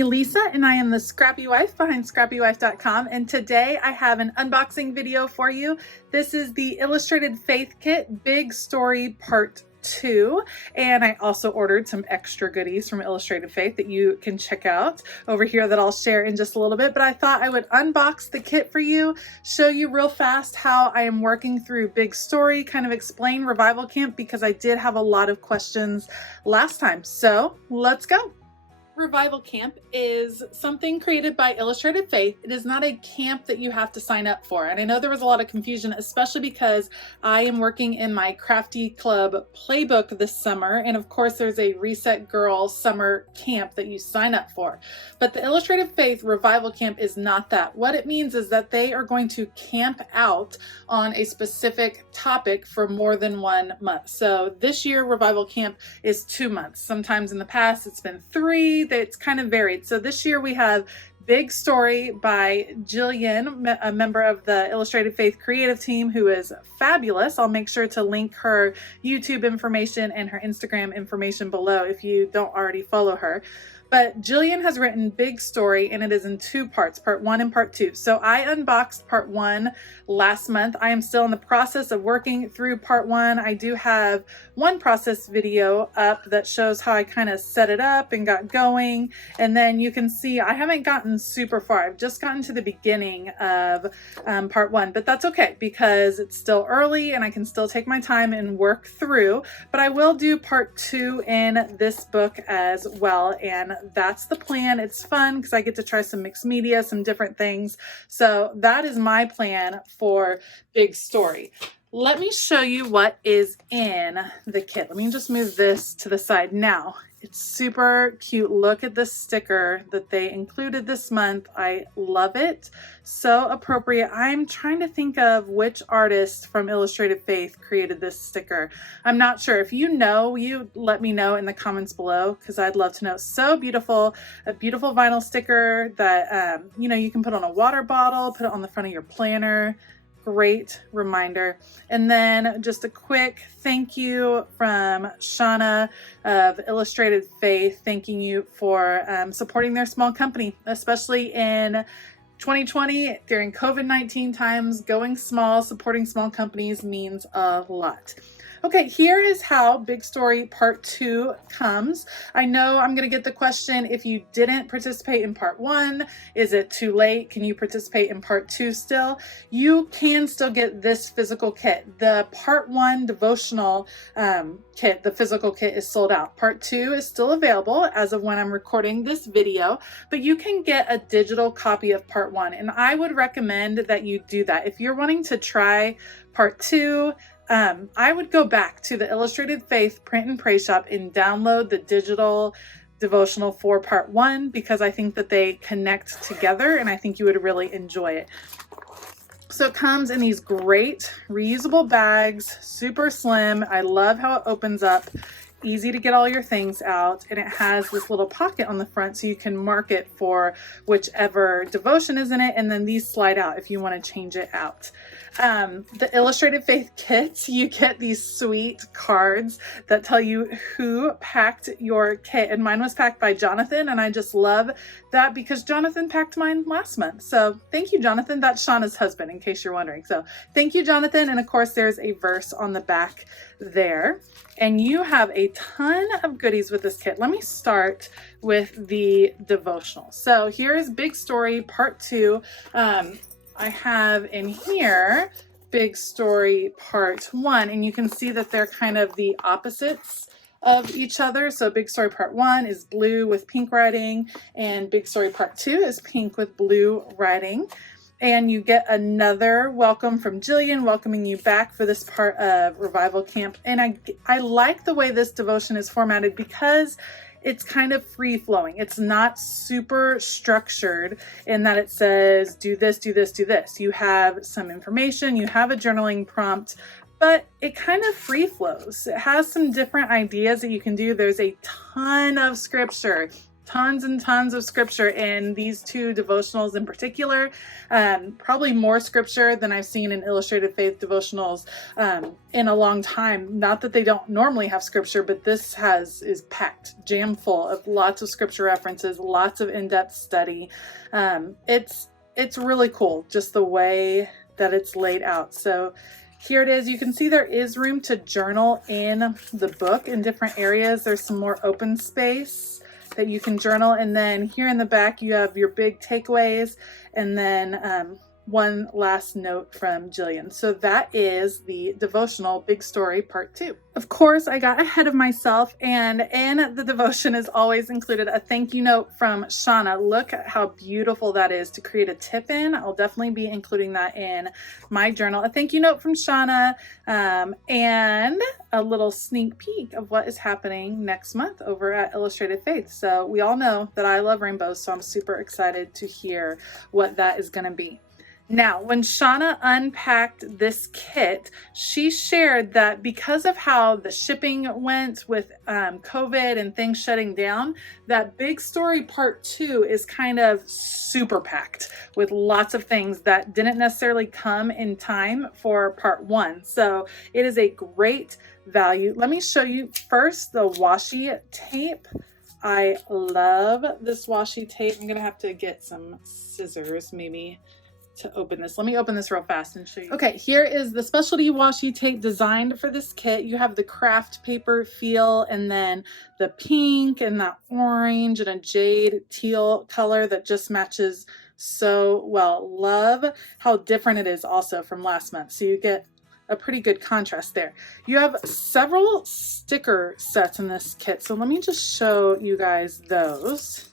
Elisa and I am the Scrappy Wife behind ScrappyWife.com, and today I have an unboxing video for you. This is the Illustrated Faith Kit Big Story Part 2, and I also ordered some extra goodies from Illustrated Faith that you can check out over here that I'll share in just a little bit. But I thought I would unbox the kit for you, show you real fast how I am working through Big Story, kind of explain Revival Camp because I did have a lot of questions last time. So let's go. Revival Camp is something created by Illustrated Faith. It is not a camp that you have to sign up for. And I know there was a lot of confusion, especially because I am working in my Crafty Club playbook this summer. And of course, there's a Reset Girl summer camp that you sign up for. But the Illustrated Faith Revival Camp is not that. What it means is that they are going to camp out on a specific topic for more than 1 month. So this year, Revival Camp is 2 months. Sometimes in the past, it's been 3. It's kind of varied. So this year we have Big Story by Jillian, a member of the Illustrated Faith creative team, who is fabulous. I'll make sure to link her YouTube information and her Instagram information below if you don't already follow her. But Jillian has written Big Story, and it is in 2 parts, part 1 and part 2. So I unboxed part 1 last month. I am still in the process of working through part 1. I do have one process video up that shows how I kind of set it up and got going. And then you can see I haven't gotten super far. I've just gotten to the beginning of part 1, but that's okay because it's still early and I can still take my time and work through. But I will do part 2 in this book as well. And that's the plan. It's fun because I get to try some mixed media, some different things. So that is my plan for Big Story. Let me show you what is in the kit. Let me just move this to the side now. It's super cute. Look at the sticker that they included this month. I love it. So appropriate. I'm trying to think of which artist from Illustrated Faith created this sticker. I'm not sure. If you know, you let me know in the comments below because I'd love to know. So beautiful. A beautiful vinyl sticker that, you can put on a water bottle, put it on the front of your planner. Great reminder. And then just a quick thank you from Shauna of Illustrated Faith, thanking you for supporting their small company, especially in 2020 during COVID-19 times. Going small, supporting small companies means a lot. Okay, here is how Big Story Part 2 comes. I know I'm going to get the question, if you didn't participate in Part 1, is it too late? Can you participate in Part 2 still? You can still get this physical kit. The Part 1 devotional kit, the physical kit, is sold out. Part 2 is still available as of when I'm recording this video, but you can get a digital copy of Part 1, and I would recommend that you do that. If you're wanting to try Part 2, I would go back to the Illustrated Faith Print and Pray Shop and download the digital devotional for Part 1 because I think that they connect together and I think you would really enjoy it. So it comes in these great reusable bags, super slim. I love how it opens up. Easy to get all your things out, and it has this little pocket on the front so you can mark it for whichever devotion is in it, and then these slide out if you want to change it out. The Illustrated Faith kits, you get these sweet cards that tell you who packed your kit, and mine was packed by Jonathan, and I just love that because Jonathan packed mine last month. So thank you, Jonathan. That's Shauna's husband, in case you're wondering. So thank you, Jonathan. And of course, there's a verse on the back there. And you have a ton of goodies with this kit. Let me start with the devotional. So here's Big Story Part 2. I have in here Big Story Part 1, and you can see that they're kind of the opposites of each other. So Big Story Part 1 is blue with pink writing, and Big Story Part 2 is pink with blue writing. And you get another welcome from Jillian, welcoming you back for this part of Revival Camp. And I like the way this devotion is formatted because it's kind of free-flowing. It's not super structured in that it says, do this, do this, do this. You have some information, you have a journaling prompt, but it kind of free flows. It has some different ideas that you can do. There's a ton of scripture tons and tons of scripture in these two devotionals in particular. Probably more scripture than I've seen in Illustrated Faith devotionals in a long time. Not that they don't normally have scripture, but this is packed, jam full of lots of scripture references, lots of in-depth study. It's really cool, just the way that it's laid out. So here it is. You can see there is room to journal in the book in different areas. There's some more open space that you can journal. And then here in the back, you have your big takeaways, and then one last note from Jillian. So that is the devotional Big Story Part 2. Of course, I got ahead of myself, and in the devotion is always included a thank you note from Shauna. Look at how beautiful that is to create a tip in. I'll definitely be including that in my journal. A thank you note from Shauna, and a little sneak peek of what is happening next month over at Illustrated Faith. So we all know that I love rainbows, so I'm super excited to hear what that is going to be. Now, when Shauna unpacked this kit, she shared that because of how the shipping went with COVID and things shutting down, that Big Story Part 2 is kind of super packed with lots of things that didn't necessarily come in time for Part 1. So it is a great value. Let me show you first the washi tape. I love this washi tape. I'm going to have to get some scissors maybe to open this. Let me open this real fast and show you. Okay, here is the specialty washi tape designed for this kit. You have the craft paper feel, and then the pink and that orange and a jade teal color that just matches so well. Love how different it is also from last month. So you get a pretty good contrast there. You have several sticker sets in this kit. So let me just show you guys those.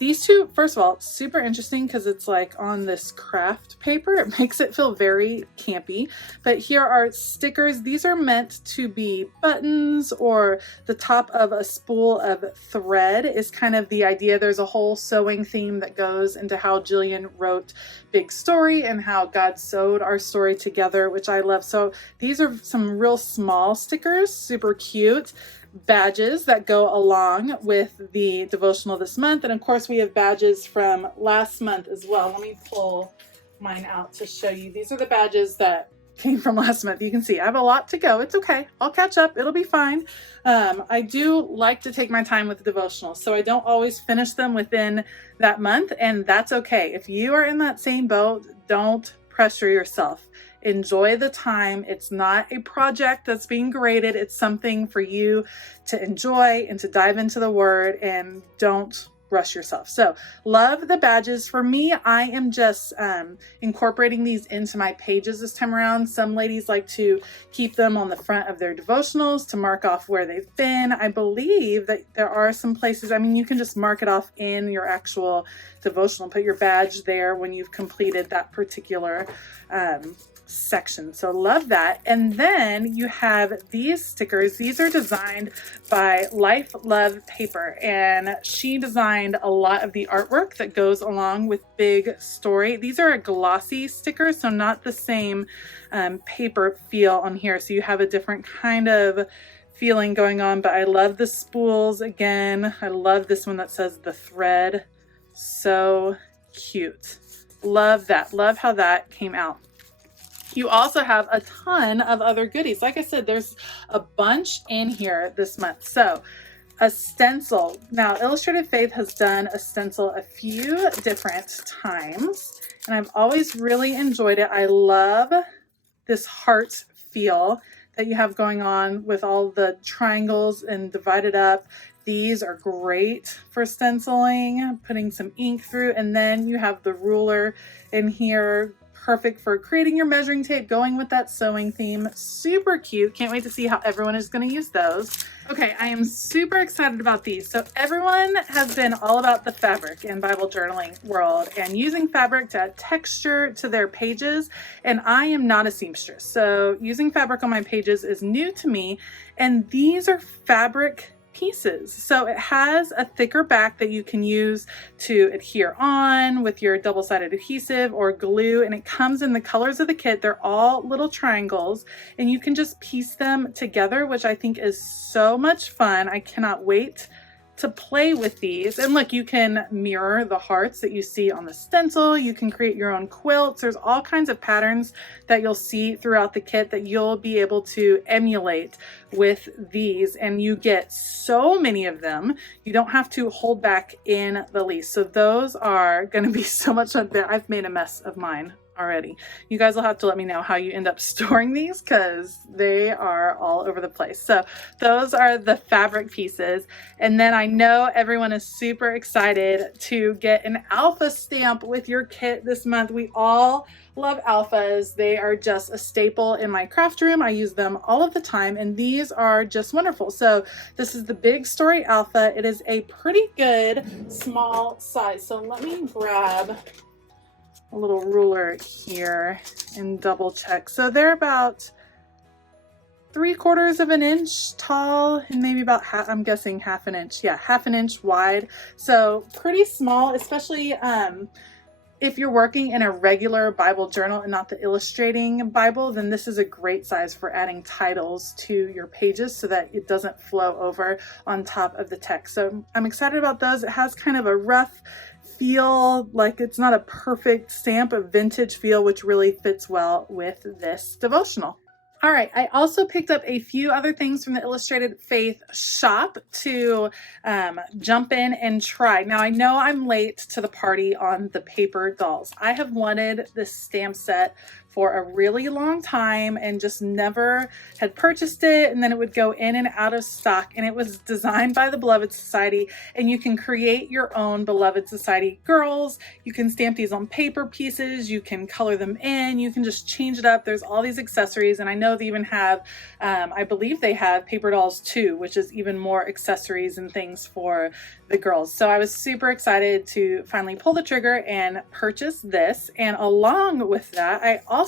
These two, first of all, super interesting because it's like on this craft paper. It makes it feel very campy. But here are stickers. These are meant to be buttons, or the top of a spool of thread is kind of the idea. There's a whole sewing theme that goes into how Jillian wrote Big Story and how God sewed our story together, which I love. So these are some real small stickers, super cute. Badges that go along with the devotional this month, and of course we have badges from last month as well. Let me pull mine out to show you. These are the badges that came from last month. You can see I have a lot to go. It's okay, I'll catch up, it'll be fine. I do like to take my time with the devotional, so I don't always finish them within that month, and that's okay. If you are in that same boat, don't pressure yourself. Enjoy the time. It's not a project that's being graded. It's something for you to enjoy and to dive into the word, and don't rush yourself. So love the badges. For me, I am just incorporating these into my pages this time around. Some ladies like to keep them on the front of their devotionals to mark off where they've been. I believe that there are some places, I mean, you can just mark it off in your actual devotional, put your badge there when you've completed that particular section. So love that. And then you have these stickers. These are designed by Life Love Paper, and she designed a lot of the artwork that goes along with Big Story. These are a glossy sticker, so not the same paper feel on here. So you have a different kind of feeling going on, but I love the spools. Again, I love this one that says the thread. So cute. Love that. Love how that came out. You also have a ton of other goodies. Like I said, there's a bunch in here this month. So a stencil. Now, Illustrated Faith has done a stencil a few different times, and I've always really enjoyed it. I love this heart feel that you have going on with all the triangles and divided up. These are great for stenciling, putting some ink through, and then you have the ruler in here. Perfect for creating your measuring tape, going with that sewing theme. Super cute. Can't wait to see how everyone is going to use those. Okay, I am super excited about these. So everyone has been all about the fabric in Bible journaling world and using fabric to add texture to their pages. And I am not a seamstress, so using fabric on my pages is new to me. And these are fabric pieces. So it has a thicker back that you can use to adhere on with your double-sided adhesive or glue, and it comes in the colors of the kit. They're all little triangles, and you can just piece them together, which I think is so much fun. I cannot wait to play with these. And look, you can mirror the hearts that you see on the stencil. You can create your own quilts. There's all kinds of patterns that you'll see throughout the kit that you'll be able to emulate with these, and you get so many of them you don't have to hold back in the least. So those are going to be so much fun. I've made a mess of mine already. You guys will have to let me know how you end up storing these because they are all over the place. So those are the fabric pieces. And then I know everyone is super excited to get an alpha stamp with your kit this month. We all love alphas. They are just a staple in my craft room. I use them all of the time, and these are just wonderful. So this is the Big Story Alpha. It is a pretty good small size. So let me grab a little ruler here and double check. So they're about 3/4 of an inch tall and maybe about half, I'm guessing half an inch. Yeah, half an inch wide. So pretty small, especially if you're working in a regular Bible journal and not the illustrating Bible, then this is a great size for adding titles to your pages so that it doesn't flow over on top of the text. So I'm excited about those. It has kind of a rough feel, like it's not a perfect stamp, a vintage feel, which really fits well with this devotional. All right, I also picked up a few other things from the Illustrated Faith shop to jump in and try. Now, I know I'm late to the party on the paper dolls. I have wanted this stamp set for a really long time and just never had purchased it, and then it would go in and out of stock, and it was designed by the Beloved Society, and you can create your own Beloved Society girls. You can stamp these on paper pieces, you can color them in, you can just change it up. There's all these accessories, and I know they even have, I believe they have paper dolls too, which is even more accessories and things for the girls. So I was super excited to finally pull the trigger and purchase this, and along with that, I also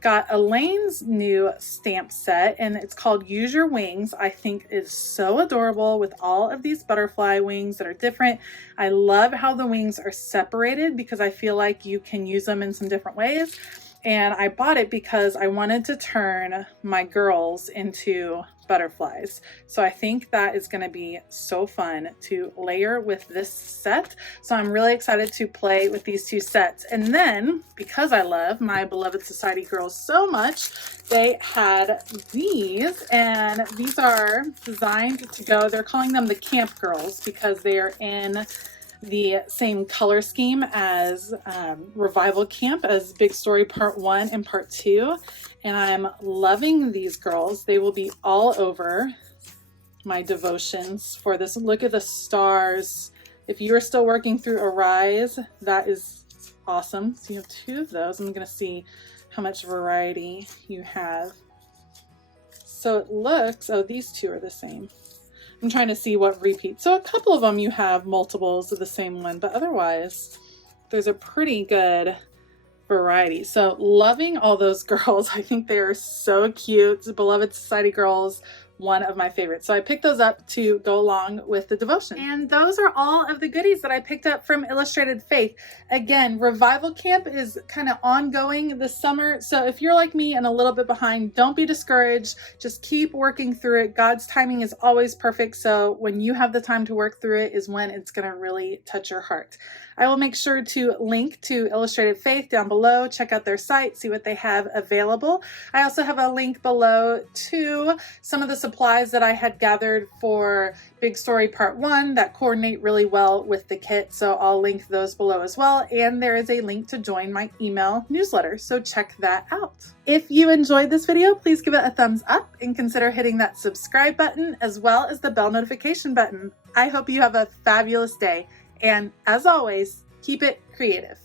got Elaine's new stamp set, and it's called Use Your Wings. I think it's so adorable with all of these butterfly wings that are different. I love how the wings are separated because I feel like you can use them in some different ways. And I bought it because I wanted to turn my girls into butterflies. So I think that is going to be so fun to layer with this set. So I'm really excited to play with these two sets. And then, because I love my Beloved Society girls so much, they had these, and these are designed to go, they're calling them the Camp Girls because they are in the same color scheme as Revival Camp, as Big Story Part 1 and Part 2. And I'm loving these girls. They will be all over my devotions for this. Look at the stars. If you are still working through Arise, that is awesome. So you have two of those. I'm going to see how much variety you have. So it looks, oh, these two are the same. I'm trying to see what repeats. So a couple of them you have multiples of the same one, but otherwise there's a pretty good variety. So loving all those girls. I think they are so cute. The Beloved Society girls, one of my favorites. So I picked those up to go along with the devotion. And those are all of the goodies that I picked up from Illustrated Faith. Again, Revival Camp is kind of ongoing this summer. So if you're like me and a little bit behind, don't be discouraged. Just keep working through it. God's timing is always perfect. So when you have the time to work through it is when it's going to really touch your heart. I will make sure to link to Illustrated Faith down below. Check out their site, see what they have available. I also have a link below to some of the supplies that I had gathered for Big Story Part 1 that coordinate really well with the kit. So I'll link those below as well. And there is a link to join my email newsletter. So check that out. If you enjoyed this video, please give it a thumbs up and consider hitting that subscribe button as well as the bell notification button. I hope you have a fabulous day. And as always, keep it creative.